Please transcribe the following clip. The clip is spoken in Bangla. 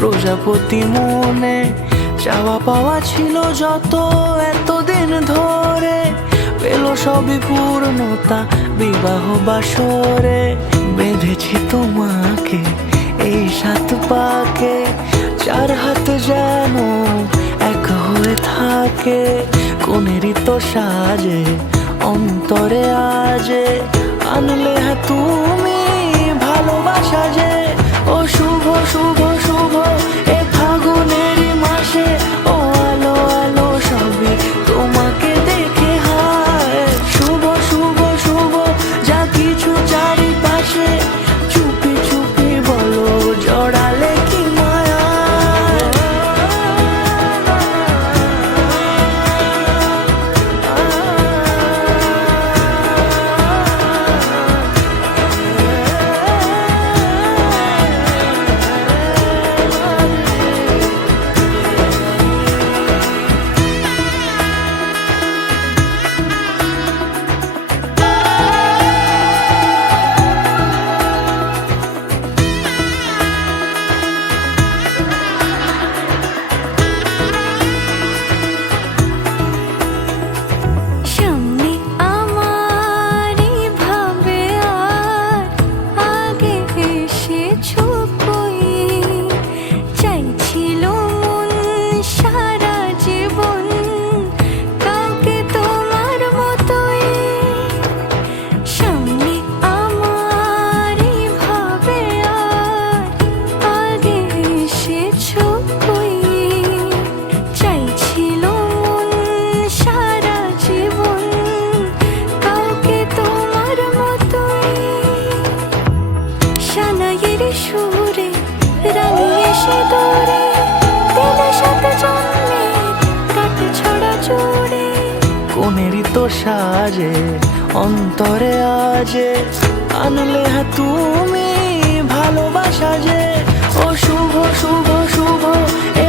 প্রজাপতি মনে চাওয়া পাওয়া ছিল যত এতদিন ধরে, পেল সবই পূর্ণতা বিবাহ বাসরে। বেঁধেছি তোমাকে এই 7 পাকে, 4 হাত যেন এক হয়ে থাকে। কোনেরই তো সাজে অন্তরে আজে, আনলে হ্যাঁ তুমি ভালোবাসা যে। ও শুভ শুভ শুভ এ ফাগুনেরই মাসে, ও আলো আলো সবই তোমাকে দেখে হায়। শুভ শুভ শুভ যা কিছু চারিপাশে, চুপি চুপি বলো জড়ালে কি মায়া। সুরে রাঙিয়ে সে দৌড়ে, দিনের সাথে জন্মে কাটে ছড়া জোড়ে। কোনেরই তো সাজে অন্তরে আজে, আনলে হ্যাঁ তুমি ভালোবাসা যে। ও শুভ শুভ শুভ এ